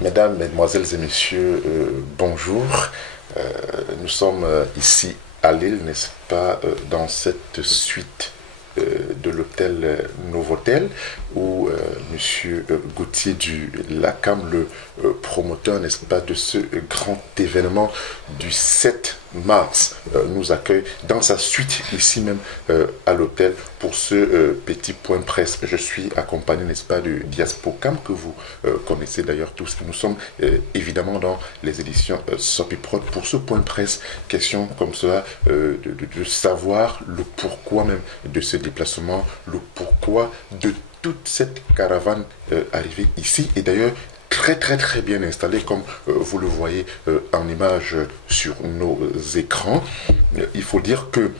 Mesdames, Mesdemoiselles et Messieurs, bonjour. Nous sommes ici à Lille, n'est-ce pas, dans cette suite de l'hôtel Novotel, où Monsieur Gauthier du Lacam, le promoteur, n'est-ce pas, de ce grand événement du 7 mars, nous accueille dans sa suite ici même à l'hôtel pour ce petit point de presse. Je suis accompagné, n'est-ce pas, de Diaspocam, que vous connaissez d'ailleurs tous. Nous sommes évidemment dans les éditions Sopiprod pour ce point de presse. Question comme cela de savoir le pourquoi même de ce déplacement, le pourquoi de toute cette caravane arrivée ici. Et d'ailleurs, très bien installé comme vous le voyez en image sur nos écrans. Il faut dire que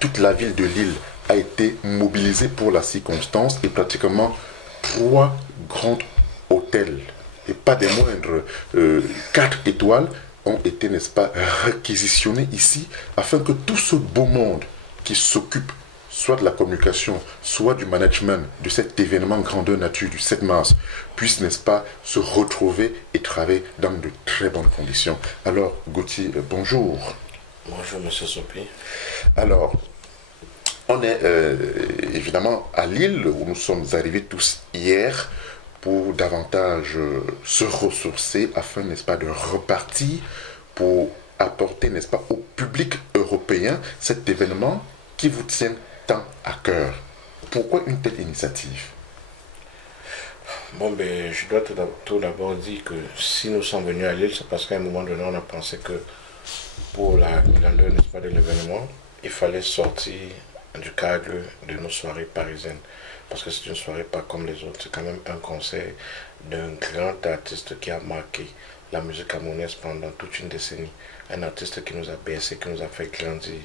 toute la ville de Lille a été mobilisée pour la circonstance et pratiquement 3 grands hôtels et pas des moindres 4 étoiles ont été, n'est-ce pas, réquisitionnés ici afin que tout ce beau monde qui s'occupe soit de la communication, soit du management de cet événement grandeur nature du 7 mars, puisse, n'est-ce pas, se retrouver et travailler dans de très bonnes conditions. Alors, Gauthier, bonjour. Bonjour, monsieur Sopi. Alors, on est évidemment à Lille, où nous sommes arrivés tous hier, pour davantage se ressourcer, afin, n'est-ce pas, de repartir, pour apporter, n'est-ce pas, au public européen cet événement qui vous tient à cœur. Pourquoi une telle initiative? Bon, ben, je dois tout d'abord dire que si nous sommes venus à Lille, c'est parce qu'à un moment donné, on a pensé que pour la grandeur, n'est-ce pas, de l'événement, il fallait sortir du cadre de nos soirées parisiennes. Parce que c'est une soirée pas comme les autres. C'est quand même un concert d'un grand artiste qui a marqué la musique camerounaise pendant toute une décennie. Un artiste qui nous a bercé, qui nous a fait grandir.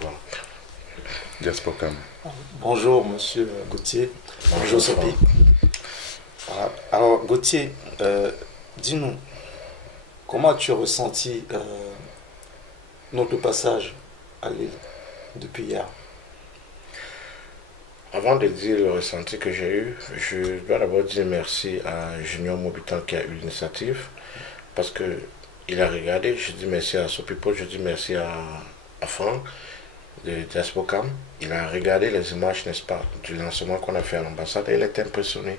Voilà. Diaspocam. Bonjour, monsieur Gauthier. Bonjour, Sopi. Alors, Gauthier, dis-nous, comment as-tu ressenti notre passage à Lille depuis hier? Avant de dire le ressenti que j'ai eu, je dois d'abord dire merci à Junior Mobitan qui a eu l'initiative, parce qu'il a regardé. Je dis merci à Sopipo, je dis merci à Franck de Diaspocam. Il a regardé les images, n'est-ce pas, du lancement qu'on a fait à l'ambassade et il était impressionné.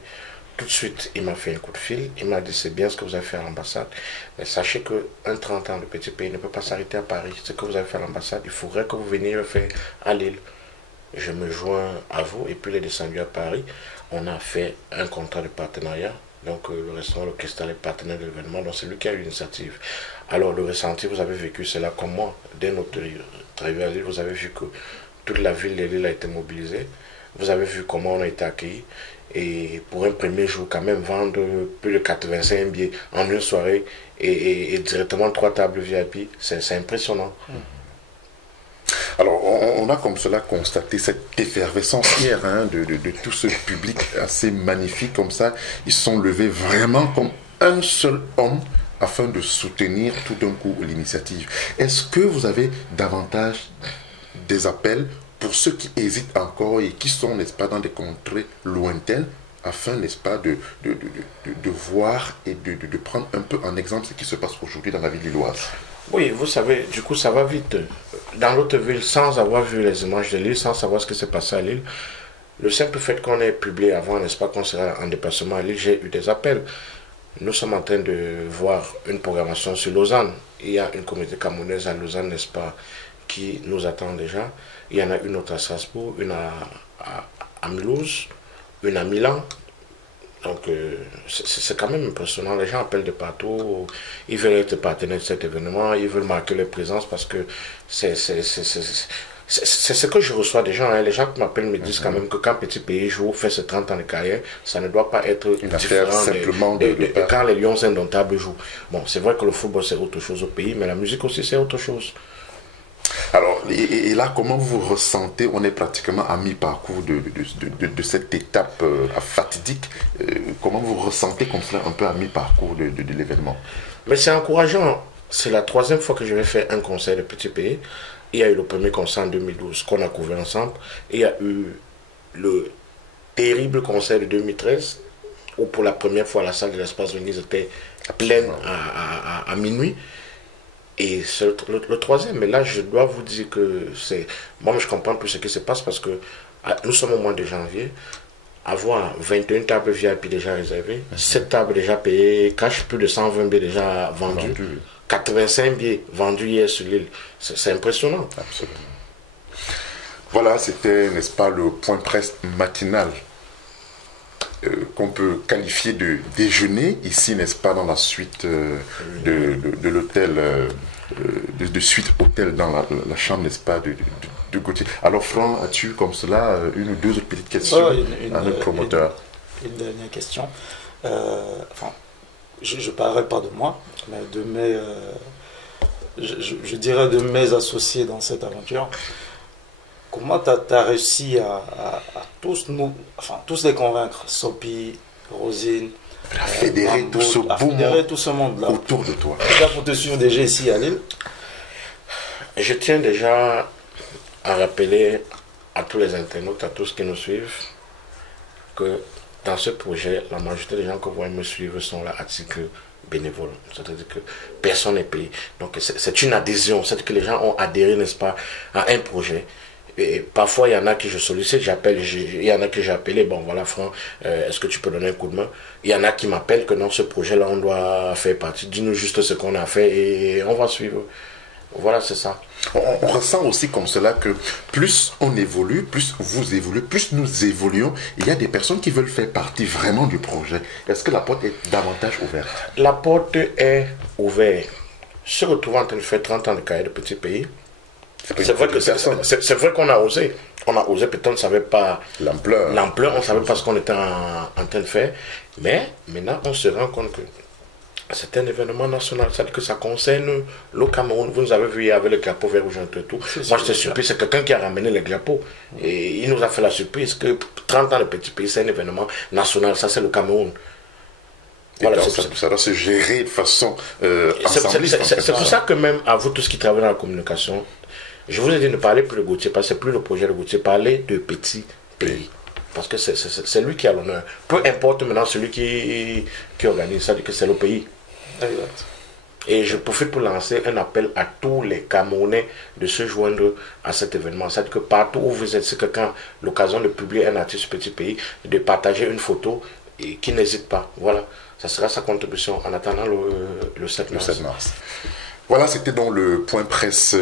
Tout de suite, il m'a fait un coup de fil. Il m'a dit, c'est bien ce que vous avez fait à l'ambassade, mais sachez qu'un 30 ans de petit pays ne peut pas s'arrêter à Paris. Ce que vous avez fait à l'ambassade, il faudrait que vous veniez le faire à Lille. Je me joins à vous et puis il est descendu à Paris. On a fait un contrat de partenariat. Donc le restaurant L'Orchestre est partenaire de l'événement, donc c'est lui qui a eu l'initiative. Alors le ressenti, vous avez vécu cela comme moi. Dès notre arrivée à Lille, vous avez vu que toute la ville de Lille a été mobilisée. Vous avez vu comment on a été accueillis. Et pour un premier jour, quand même, vendre plus de 85 billets en une soirée et directement 3 tables VIP, c'est impressionnant. Alors, on a comme cela constaté cette effervescence hier de tout ce public assez magnifique comme ça. Ils sont levés vraiment comme un seul homme afin de soutenir tout d'un coup l'initiative. Est-ce que vous avez davantage des appels pour ceux qui hésitent encore et qui sont, n'est-ce pas, dans des contrées lointaines, afin, n'est-ce pas, de voir et de prendre un peu en exemple ce qui se passe aujourd'hui dans la ville lilloise? Oui, vous savez, du coup, ça va vite. Dans l'autre ville, sans avoir vu les images de Lille, sans savoir ce qui s'est passé à Lille, le simple fait qu'on ait publié avant, n'est-ce pas, qu'on sera en déplacement à Lille, j'ai eu des appels. Nous sommes en train de voir une programmation sur Lausanne. Il y a une communauté camerounaise à Lausanne, n'est-ce pas, qui nous attend déjà. Il y en a une autre à Strasbourg, une à Mulhouse, une à Milan. Donc c'est quand même impressionnant. Les gens appellent de partout, ils veulent être partenaires de cet événement, ils veulent marquer leur présence parce que c'est ce que je reçois des gens. Hein. Les gens qui m'appellent me disent quand même que quand Petit Pays joue, fait ses 30 ans de carrière, ça ne doit pas être une affaire simplement de quand les Lions Indomptables jouent. Bon, c'est vrai que le football c'est autre chose au pays, mais la musique aussi c'est autre chose. Alors, et là, comment vous ressentez? On est pratiquement à mi-parcours de cette étape fatidique. Comment vous ressentez comme cela, un peu à mi-parcours de l'événement? Mais c'est encourageant. C'est la 3e fois que je vais faire un concert de Petit Pays. Il y a eu le premier concert en 2012 qu'on a couvert ensemble. Il y a eu le terrible concert de 2013 où pour la première fois la salle de l'Espace Venise était pleine à minuit. Et c'est le troisième, mais là je dois vous dire que c'est... Moi je comprends plus ce qui se passe parce que nous sommes au mois de janvier, avoir 21 tables VIP déjà réservées, 7 tables déjà payées, cash plus de 120 billets déjà vendus, 85 billets vendus hier sur l'île, c'est impressionnant. Absolument. Voilà, c'était, n'est-ce pas, le point presse matinal qu'on peut qualifier de déjeuner ici, n'est-ce pas, dans la suite de l'hôtel, de suite hôtel dans la chambre, n'est-ce pas, de Gauthier. Alors, Franck, as-tu comme cela une ou deux autres petites questions à notre promoteur? Une dernière question. Enfin, je ne parlerai pas de moi, mais de mes, je dirais de mes associés dans cette aventure. Comment tu as réussi à tous nous, enfin tous les convaincre, Sophie, Rosine, fédérer tout ce beau monde là autour de toi. Déjà pour te suivre déjà ici à Lille. Je tiens déjà à rappeler à tous les internautes, à tous qui nous suivent, que dans ce projet, la majorité des gens que vous voyez me suivre sont là à titre bénévole. C'est-à-dire que personne n'est payé. Donc c'est une adhésion, c'est que les gens ont adhéré, n'est-ce pas, à un projet. Et parfois, il y en a qui je sollicite, j'appelle, il y en a que j'ai appelé, bon voilà Franck, est-ce que tu peux donner un coup de main? Il y en a qui m'appellent que non, ce projet-là, on doit faire partie, dis-nous juste ce qu'on a fait et on va suivre. Voilà, c'est ça. On ressent aussi comme cela que plus on évolue, plus vous évoluez, plus nous évoluons, il y a des personnes qui veulent faire partie vraiment du projet. Est-ce que la porte est davantage ouverte? La porte est ouverte. Se retrouvant en train de faire 30 ans de carrière de petit pays, c'est vrai qu'on a osé. On a osé, peut-être on ne savait pas l'ampleur, on ne savait pas ce qu'on était en train de faire. Mais maintenant, on se rend compte que c'est un événement national, c'est-à-dire que ça concerne le Cameroun. Vous nous avez vu avec le drapeau vert, rouge et tout. Moi, j'étais surpris, c'est quelqu'un qui a ramené le drapeau. Et il nous a fait la surprise que 30 ans de petit pays, c'est un événement national. Ça, c'est le Cameroun. Voilà, ça doit se gérer de façon c'est pour ça que même à vous tous qui travaillez dans la communication, je vous ai dit de ne parler plus de Gauthier, parce que c'est plus le projet de Gauthier, parler de petit pays. Parce que c'est lui qui a l'honneur. Peu importe maintenant celui qui organise, ça dit que c'est le pays. Exact. Et je profite pour lancer un appel à tous les Camerounais de se joindre à cet événement. C'est-à-dire que partout où vous êtes, si quelqu'un a l'occasion de publier un artiste petit pays, de partager une photo, et qui n'hésite pas. Voilà, ça sera sa contribution en attendant le 7 mars. Le 7 mars. Voilà, c'était donc le point presse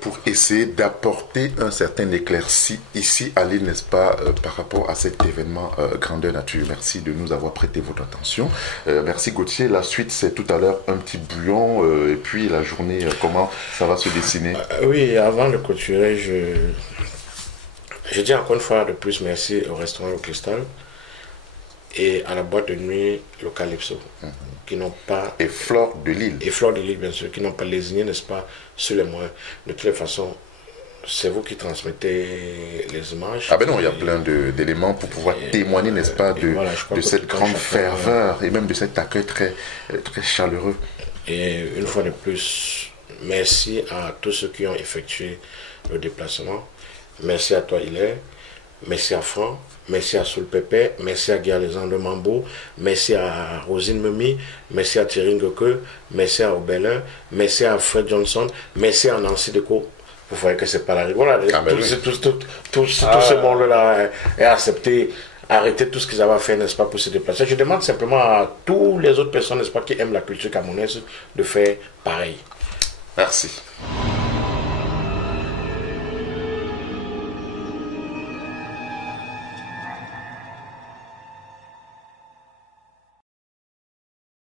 pour essayer d'apporter un certain éclairci ici à Lille, n'est-ce pas, par rapport à cet événement grandeur nature. Merci de nous avoir prêté votre attention. Merci Gauthier. La suite, c'est tout à l'heure un petit bouillon et puis la journée, comment ça va se dessiner? Oui, avant de clôturer, je dis encore une fois de plus merci au restaurant Le Cristal et à la boîte de nuit Le Calypso, qui n'ont pas... Et Flore de Lille. Et Flore de Lille, bien sûr, qui n'ont pas lésiné, n'est-ce pas, sur les moyens. De toutes les façons, c'est vous qui transmettez les images. Ah ben non, il y a plein d'éléments pour pouvoir témoigner, n'est-ce pas, de cette grande ferveur et même de cet accueil très, très chaleureux. Et une fois de plus, merci à tous ceux qui ont effectué le déplacement. Merci à toi, Hilaire. Merci à Franck. Merci à Soul Pépé, merci à Guy Alexandre Mambo, merci à Rosine Memi, merci à Thierry Ngoke, merci à Obelin, merci à Fred Johnson, merci à Nancy Deco. Vous voyez que c'est pas la rue. Voilà, tout ce monde-là est accepté, arrêter tout ce qu'ils avaient fait, n'est-ce pas, pour se déplacer. Je demande simplement à toutes les autres personnes, n'est-ce pas, qui aiment la culture camerounaise, de faire pareil. Merci.